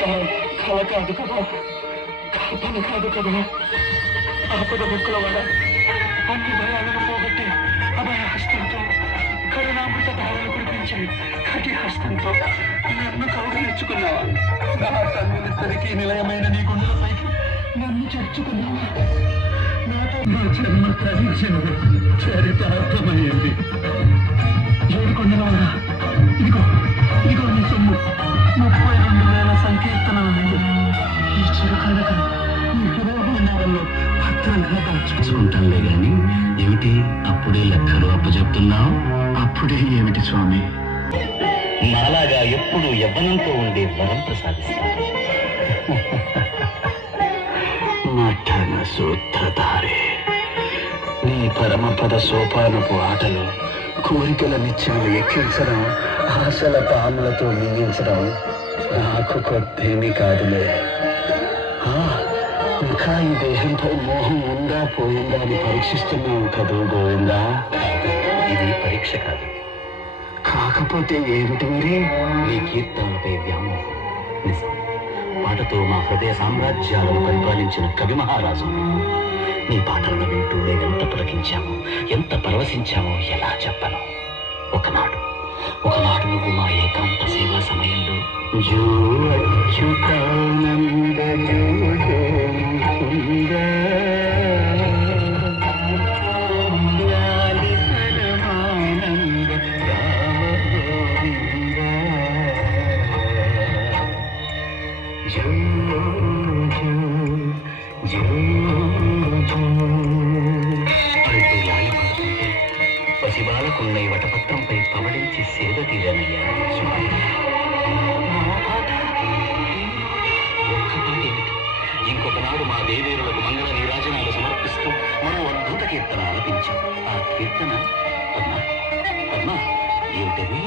కళ కాదు కదా, కల్పన కాదు కదా. ఆపద మొక్కుల వాడ అన్ని భయాలను పోగొట్టి అభయ హస్తంతో, కరుణామృత ధారణ కురిపించి కటి హస్తంతో నన్ను కౌగిలించుకున్నావా? నా తల్లులిద్దరికీ నిలయమైన నీ గుండెలపైకి నన్ను చేర్చుకున్నావా? నా జన్మ తరించినది, చరితార్థమైంది. ఏడుకొండలవాడా, ఇదిగో ఇదిగో నీ సొమ్ము. 32,000 సంకీర్తనలు ఈ చిరుకనక ఈ హృదయభండారంలో భద్రంగా దాచుకుంటానులే గాని. ఏమిటి అప్పుడే లెక్కలు అప్పచెప్తున్నావు? అప్పుడే ఏమిటి స్వామి? నాలాగా ఎప్పుడు యవ్వనంతో ఉండే వరం ప్రసాదిస్తాను. నటన సూత్రధారే, నీ పరమపద సోపానపు ఆటలు కోరికల నిత్యములు ఎక్కించడం, ఆశల పాములతో మింగించడం నాకు కొత్తేమీ కాదులే. ఇంకా ఈ దేహంపై మోహం ఉందా పోయిందా అని పరీక్షిస్తున్నావు కదూ గోవిందా? ఇది పరీక్ష కాదు. కాకపోతే ఏమిటి మరి? నీ కీర్తనలపై వ్యామోహం. నిజం. పాటతో మా హృదయ సామ్రాజ్యాలను పరిపాలించిన కవి మహారాజు. నీ పాటలను వింటూ ఎంత పులకించామో, ఎంత పరవశించామో ఎలా చెప్పను. ఒకనాడు నువ్వు మా ఏకాంత సేవా సమయంలో జో అచ్యుతానంద జో జో ముకుంద లాలి పరమానంద రామ గోవింద జో జో జో జో అంటూ లాలిపడుతుంటే పసిబాలకున్నై వటపత్రంపై పవడించి సేద తీరనయ్యా స్వామి. ఇంకొకనాడు మా దేవేరులకు మంగళ నీరాజనాలు సమర్పిస్తూ మరో అద్భుత కీర్తన ఆలపించాం. ఆ కీర్తన పద్మ పద్మ ఏమిటది?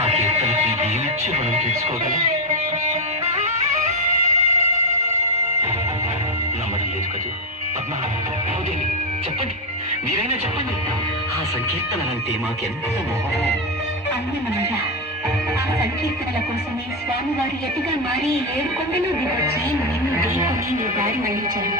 ఆ కీర్తనకి ఏమిచ్చి మనం తెలుసుకోగలం? నమ్మడం లేదు కదూ పద్మ, భూదేవి, చెప్పండి, మీరైనా చెప్పండి. ఆ సంకీర్తనలంటే మాకెంత మోహమో. అన్నమయ్య, ఆ సంకీర్తనల కోసమే స్వామివారు ఎత్తుగా మారి 7 కొండలు దిగొచ్చి నిన్ను ఢీకొని నీ దారి మళ్లించారు.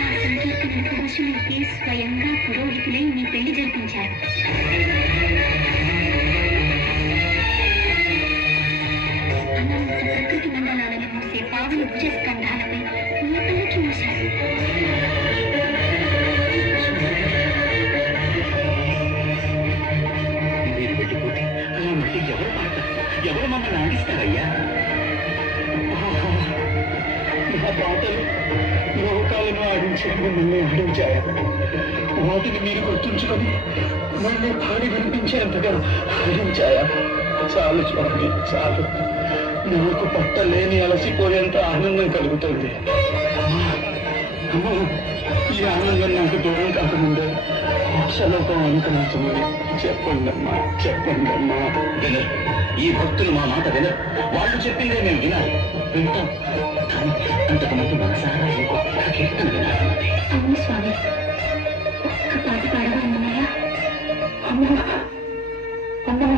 ఆ సంకీర్తనలకు వశులకి స్వయంగా పురోహితులై నీ పెళ్లి జరిపించారు. అనంత ప్రకృతి మండలాలను మూసే పావని భుజ స్కంధాలపై నీ పల్లకి మూశారు. మీరు వెళ్ళిపోతే అలా మళ్ళీ ఎవరు పాడతారు? ఎవరు మమ్మల్ని ఆడిస్తారయ్యా? నా పాటలు లోకాలను ఆడించే మిమ్మల్ని ఆడించాయా? వాటిని మీరు గుర్తుంచుకొని మళ్ళీ పాడి వినిపించేంతగా ఆడించాయా? చాలు స్వామి, చాలు. నాకు పట్టలేని అలసిపోయేంత ఆనందం కలుగుతుంది. అమ్మా, ఈ ఆనందం నాకు దూరం కాకముందే మోక్షలోకం అనుకరించమని చెప్పండి అమ్మా, చెప్పండి అమ్మా. వినరు. ఈ భక్తులు మా మాట వినరు. వాళ్ళు చెప్పిందే మేము వినాలి, వింటాం. కానీ అంతకుముందు మనసారా ఇంకొక కీర్తన వినాలి. అవును స్వామి, ఒక్క పాట పాడవా అన్నమయ్య? అమ్మా, అమ్మా,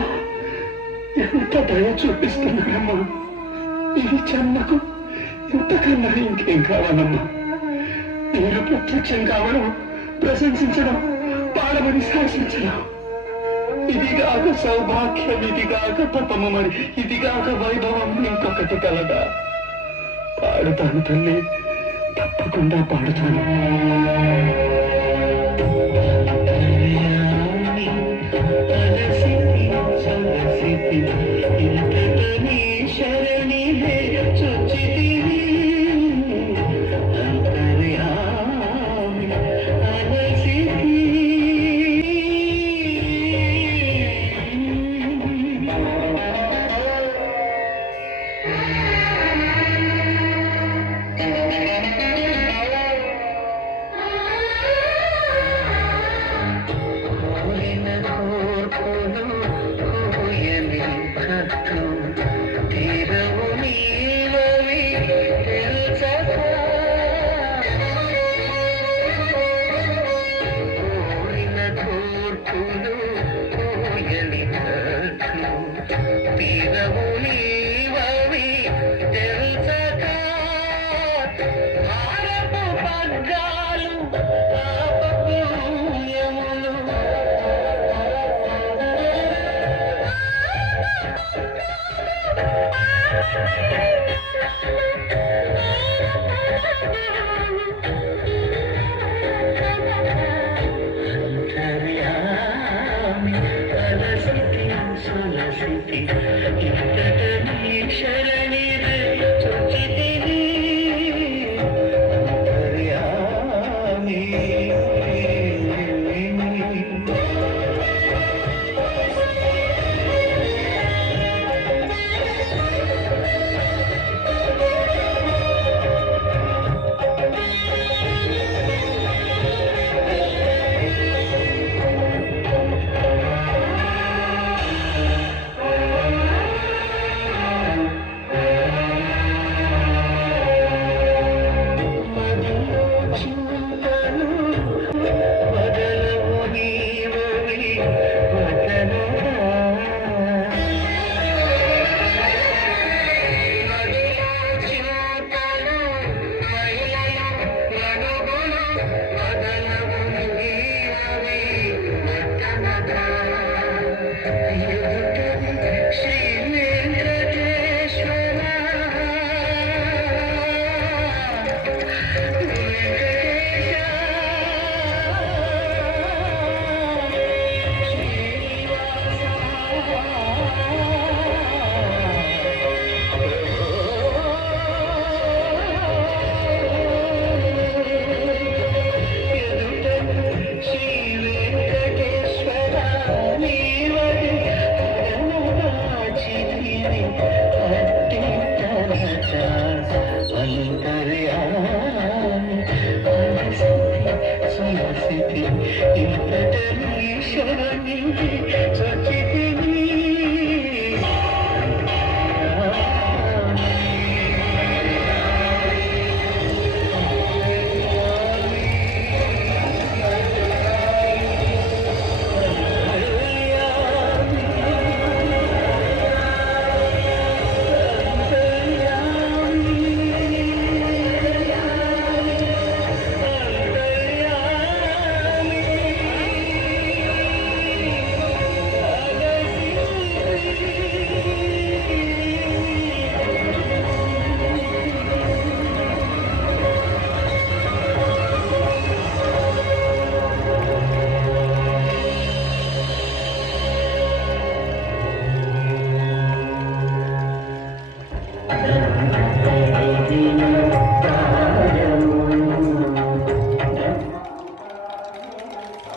ఎంత దయ చూపిస్తున్నారమ్మా. ఈ జన్మకు ఇంతకన్నా ఇంకేం కావాలమ్మా? మీరు ప్రత్యక్షం కావడం, ప్రశంసించడం, పాడమని శాసించడం, ఇదిగాక సౌభాగ్యం, ఇదిగాక తపము, మరి ఇదిగాక వైభవం ఇంకొకటి కలదా? పాడుతాను తల్లి, తప్పకుండా పాడుతాను. తీరవు నీవవి తెలుసక భారపు పగ్గాలు పాపపు యములు అంతర్యామి అలసితి సులసితి ఇంతట నీ శరణు